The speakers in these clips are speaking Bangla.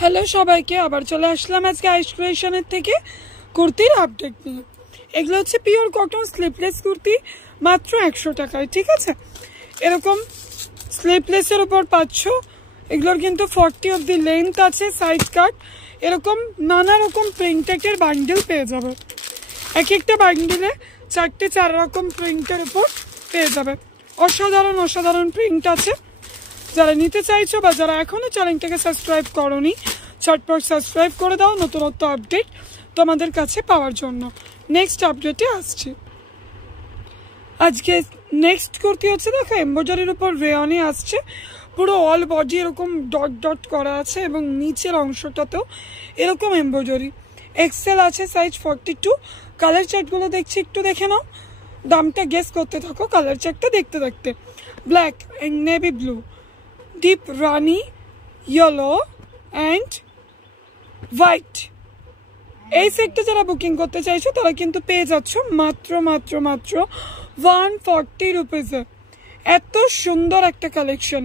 হ্যালো সবাইকে, আবার চলে আসলাম আজকে আইস ক্রিয়েশনের থেকে কুর্তির আপডেট নিয়ে। এগুলো হচ্ছে পিওর কটন স্লিপলেস কুর্তি, মাত্র 100 টাকায়। ঠিক আছে, এরকম স্লিপলেসের উপর পাচ্ছ। এগুলোর কিন্তু 40 অব্দি লেন্থ আছে, সাইড কাট। এরকম নানা রকম প্রিন্টেডের বান্ডেল পেয়ে যাবে। এক একটা বান্ডেলে 4 রকম প্রিন্টের উপর পেয়ে যাবে। অসাধারণ অসাধারণ প্রিন্ট আছে। যারা নিতে চাইছো বা যারা এখনো চ্যানেলটাকে সাবস্ক্রাইব করোনি, ঝটপট সাবস্ক্রাইব করে দাও নতুনত্ব আপডেট তোমাদের কাছে পাওয়ার জন্য। নেক্সট আপডেটে আসছি। আজকে নেক্সট কুর্তি হচ্ছে, দেখো এমব্রয়ডারির উপর রেয়নে আসছে। পুরো অল বডি এরকম ডট ডট করা আছে এবং নিচের অংশটাতেও এরকম এমব্রয়ডারি। এক্সেল আছে, সাইজ 42। কালার চার্টগুলো দেখছি, একটু দেখে নাও। দামটা গেস করতে থাকো কালার চার্টটা দেখতে দেখতে। Black and navy blue, deep Rani, yellow and white. এই সেটটা যারা বুকিং করতে চাইছো তারা কিন্তু পেয়ে যাচ্ছ মাত্র মাত্র মাত্র 140 রুপিসে। এত সুন্দর একটা কালেকশন,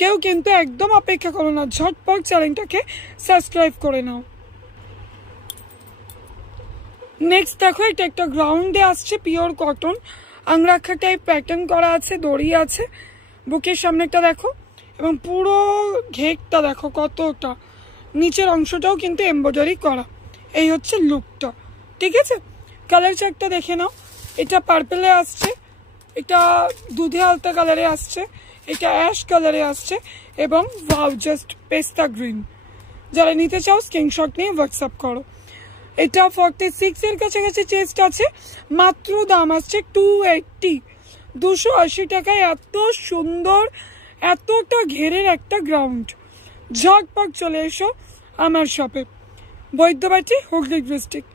কেউ কিন্তু একদম অপেক্ষা করো না, ঝটপট চ্যানেলটাকে সাবস্ক্রাইব করে নাও। নেক্সট দেখো, এটা একটা গ্রাউন্ডে আসছে, pure cotton, angrakha type pattern করা আছে, দড়ি আছে। বুকের সামনেটা দেখো এবং পুরো ঘেরটা দেখো কতটা, নিচের অংশটাও কিন্তু এমব্রয়ডারি করা। এই হচ্ছে লুকটা। ঠিক আছে, কালার চার্টটা দেখে নাও। এটা পার্পেলে আসছে, এটা দুধে আলতা কালারে আসছে, এটা অ্যাশ কালারে আসছে এবং ওয়াও জাস্ট পেস্তা গ্রিন। যারা নিতে চাও স্ক্রিনশট নিয়ে হোয়াটসঅ্যাপ করো। এটা 46 এর কাছাকাছি চেস্ট আছে, মাত্র দাম আসছে 280, 280 টাকায়। এত সুন্দর, এতটা ঘেরের একটা গ্রাউন্ড। ঝটপট চলে এসো আমার শপে, বৈদ্যবাটি, হুগলি ডিস্ট্রিক্ট।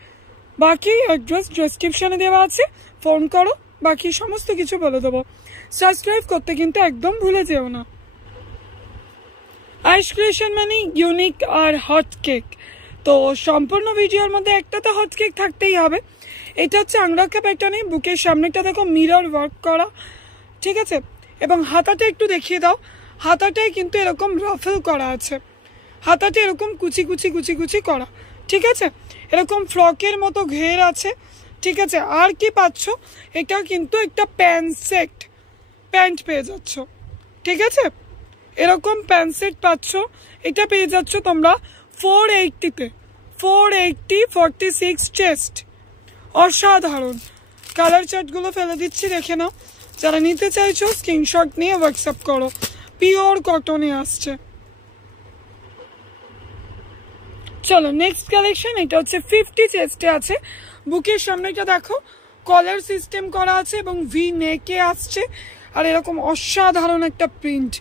বাকি অ্যাড্রেস ডেসক্রিপশনে দেওয়া আছে, ফোন করো, বাকি সমস্ত কিছু বলে দেবো। সাবস্ক্রাইব করতে কিন্তু একদম ভুলে যেও না। আইস ক্রিয়েশন মানে ইউনিক আর হট কেক, তো সম্পূর্ণ ভিডিওর মধ্যে একটা তো হট কেক থাকতেই হবে। এটা হচ্ছে আংরাখা প্যাটার্নে, বুকের সামনেটা দেখো মিরর ওয়ার্ক করা। ঠিক আছে, এবং হাতাটা একটু দেখিয়ে দাও। হাতাটায় কিন্তু এরকম রাফেল করা আছে, হাতাটা এরকম কুচি কুচি কুচি কুচি করা। ঠিক আছে, এরকম ফ্রকের মতো ঘের আছে। ঠিক আছে, আর কি পাচ্ছ, এটা কিন্তু একটা প্যান্ট সেট, প্যান্ট পেয়ে যাচ্ছ। ঠিক আছে, এরকম প্যান্ট সেট পাচ্ছ। এটা পেয়ে যাচ্ছ তোমরা 480-তে, 480, 46 চেস্ট। অসাধারণ। কালার চার্টগুলো ফেলে দিচ্ছি, দেখে নাও। যারা নিতে চাইছো স্ক্রিনশট নিয়ে হোয়াটসঅ্যাপ করো। পিওর কটনে আসছে। চলো নেক্সট কালেকশন। এটা হচ্ছে 50 চেস্টে আছে। বুকের সামনেটা দেখো কলার সিস্টেম করা আছে এবং ভি নেকে আসছে, আর এরকম অসাধারণ একটা প্রিন্ট।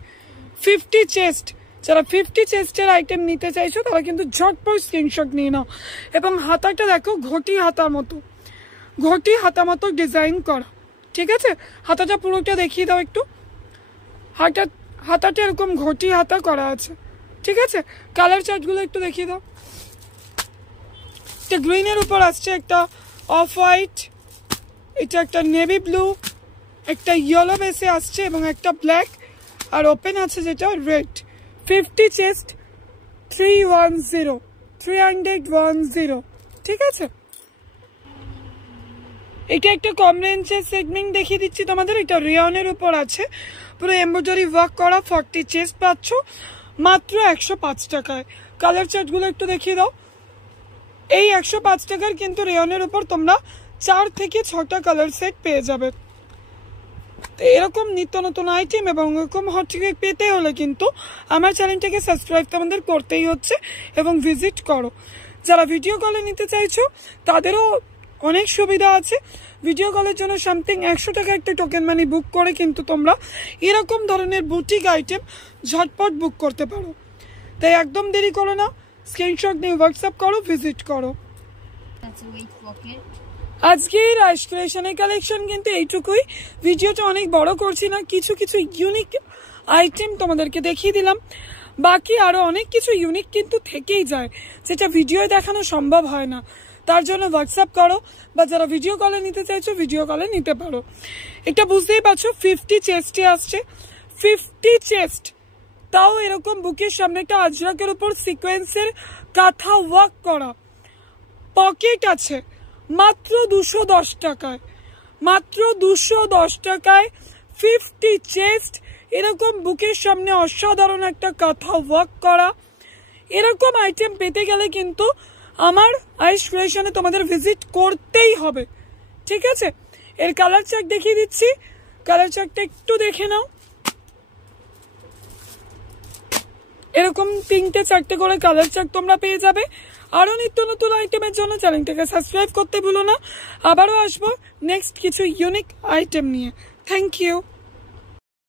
50 চেস্ট, যারা 50 চেস্টের আইটেম নিতে চাইছো তারা কিন্তু ঝটপট স্ক্রিনশট নিয়ে নাও। এবং হাতাটা দেখো ঘটি হাতার মতো, ঘটি হাতা মতো ডিজাইন করা। ঠিক আছে, হাতাটা পুরোটা দেখিয়ে দাও একটু। হাতাটা এরকম ঘটি হাতা করা আছে। ঠিক আছে, কালার চার্টগুলো একটু দেখিয়ে দাও। একটা গ্রিনের উপর আসছে, একটা অফ হোয়াইট, এটা একটা নেভি ব্লু, একটা ইয়েলো বেসে আসছে এবং একটা ব্ল্যাক, আর ওপেন আছে যেটা রেড। 50 চেস্ট, 310। ঠিক আছে, এটা একটা কম রেঞ্জের সেগমেন্ট দেখিয়ে দিচ্ছি তোমাদের। এটা রেয়নের উপর আছে, পুরো এমব্রয়ডারি ওয়ার্ক করা। 40 চেস্ট পাচ্ছ মাত্র 105 টাকায়। কালার চার্টগুলো একটু দেখিয়ে দাও। এই 105 টাকার কিন্তু রেয়নের উপর তোমরা 4 থেকে 6টা কালার সেট পেয়ে যাবে। তো এরকম নিত্য নতুন আইটেম এবং এরকম হট কেক পেতে হলে কিন্তু আমার চ্যানেলটাকে সাবস্ক্রাইব তোমাদের করতেই হচ্ছে এবং ভিজিট করো। যারা ভিডিও কলে নিতে চাইছো তাদেরও অনেক সুবিধা আছে। ভিডিও কলের জন্য সামথিং 100 টাকা একটা টোকেন মানি বুক করে কিন্তু তোমরা এরকম ধরনের বুটিক আইটেম ঝটপট বুক করতে পারো। তাই একদম দেরি করো না, স্ক্রিনশট নিয়ে হোয়াটসঅ্যাপ করো, ভিজিট করো। আজকের আইস ক্রিয়েশনের কালেকশন কিন্তু এইটুকুই। ভিডিওটা অনেক বড় করছি না, কিছু কিছু ইউনিক আইটেম তোমাদেরকে দেখিয়ে দিলাম। বাকি আরো অনেক কিছু ইউনিক কিন্তু থেকেই যায়, যেটা ভিডিও দেখানো সম্ভব হয় না। তার জন্য হোয়াটসঅ্যাপ করো, বা যারা ভিডিও কলে নিতে চাইছো ভিডিও কলে নিতে পারো। এটা বুঝতেই পারছো 50 চেস্টে আসছে। 50 চেস্ট তাও এরকম বুকের সামনে একটা আজরাকের উপর সিকোয়েন্সের কাঁথা ওয়ার্ক করা, পকেট আছে মাত্র 210 টাকায়, মাত্র 210 টাকায় 50 চেস্ট, এরকম বুকের সামনে অসাধারণ একটা কাঁথা ওয়ার্ক করা। এরকম আইটেম পেতে গেলে কিন্তু আমার আইস ক্রিয়েশনে তোমাদের ভিজিট করতেই হবে, ঠিক আছে? এর কালার চার্ট দেখিয়ে দিচ্ছি, কালার চার্টটা একটু দেখে নাও। এরকম 3-4টে করে কালার চার্ট তোমরা পেয়ে যাবে। আরো নিত্য নতুন আইটেমের জন্য চ্যানেলটাকে সাবস্ক্রাইব করতে ভুলো না। আবারও আসবো নেক্সট কিছু ইউনিক আইটেম নিয়ে। Thank you.